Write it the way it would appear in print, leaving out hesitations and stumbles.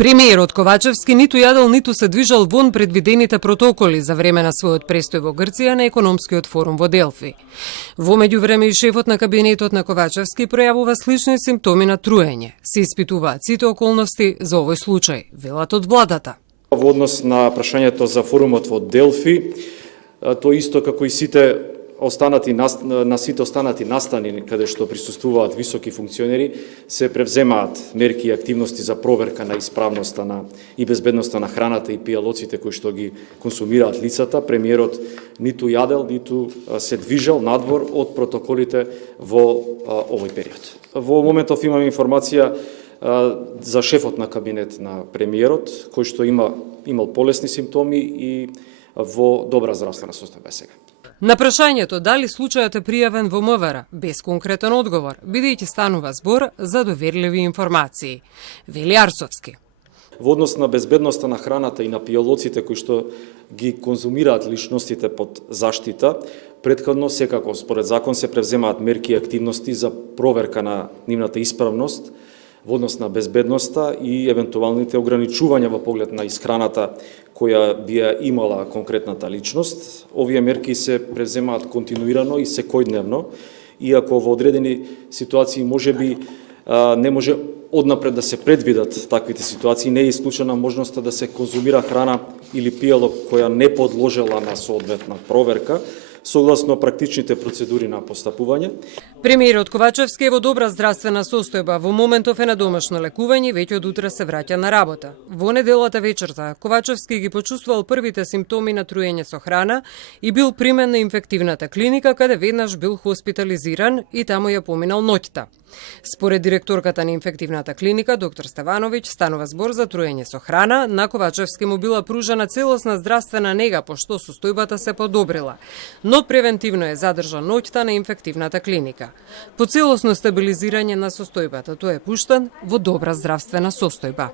Премиерот Ковачевски ниту јадел, ниту се движал вон предвидените протоколи за време на својот престој во Грција на економскиот форум во Делфи. Во меѓувреме и шефот на кабинетот на Ковачевски пројавува слични симптоми на труење. Се испитуваат сите околности за овој случај, велат од владата. Во однос на прашањето за форумот во Делфи, тоа исто како и сите останати настани каде што присуствуваат високи функционери, се превземаат мерки и активности за проверка на исправноста и безбедноста на храната и пијалоците кои што ги консумираат лицата. Премиерот ниту јадел, ниту се движел надвор од протоколите во овој период. Во моментов имаме информација за шефот на кабинет на премиерот, кој што имал полесни симптоми и во добра здравствена состојба сега. На прашањето дали случајот е пријавен во МВР, без конкретен одговор, бидејќи станува збор за доверливи информации, вели Арсовски. Во однос на безбедноста на храната и на пијалоците кои што ги конзумираат личностите под заштита, претходно секако според закон се превземаат мерки и активности за проверка на нивната исправност во однос на безбедноста и евентуалните ограничувања во поглед на исхраната која би ја имала конкретната личност. Овие мерки се превземаат континуирано и секојдневно, иако во одредени ситуации можеби не може однапред да се предвидат таквите ситуации, не е исклучена можноста да се конзумира храна или пијало која не подложела на соодветна проверка, согласно практичните процедури на постапување. Премиерот Ковачевски е во добра здравствена состојба, во моментов е на домашно лекување, веќе од утре се враќа на работа. Во неделата вечерта Ковачевски ги почувствувал првите симптоми на труење со храна и бил примен на инфективната клиника, каде веднаш бил хоспитализиран и таму ја поминал ноќта. Според директорката на инфективната клиника, доктор Стевановиќ, станува збор за труење со храна. На Ковачевски му била пружена целосна здравствена нега, пошто состојбата се подобрила, но превентивно е задржан ноќта на инфективната клиника. По целосно стабилизирање на состојбата, тој е пуштен во добра здравствена состојба.